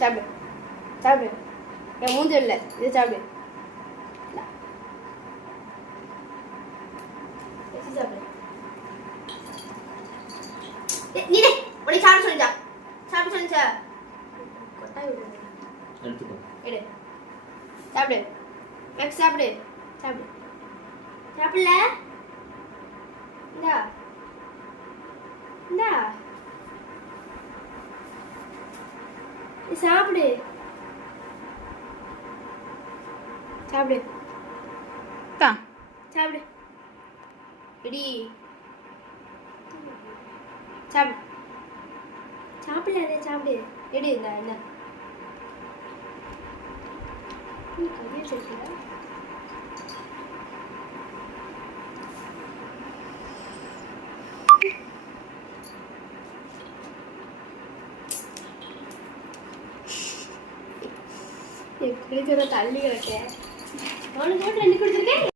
சாப்பிடு சாப்பிடு. என் மூஞ்ச இல்லை, இது சாப்பிடு. சாப்பிடு. நீ உனக்கு சாப்பிட சொல்லிச்சா? சாப்பிட சொல்லிச்சா? கொட்டாய் விடு. எடுத்துக்கோ. எடு. சாப்பிடு. மேக்ஸ் சாப்பிடு. சாப்பிடு. சாப்பிடல? இந்தா. இந்தா. சாப்பிடு. சாப்பிடு. சாப்பிடு. இடி. சாப்பிடு. சாப்பிடல, சாப்பிடு. எடு. இந்த இந்த கதையை சேர்த்துடா. எப்படி சொல்ல தள்ளி கிடக்க. அவனுக்கு மட்டும் 2 கொடுத்துருக்கேன்.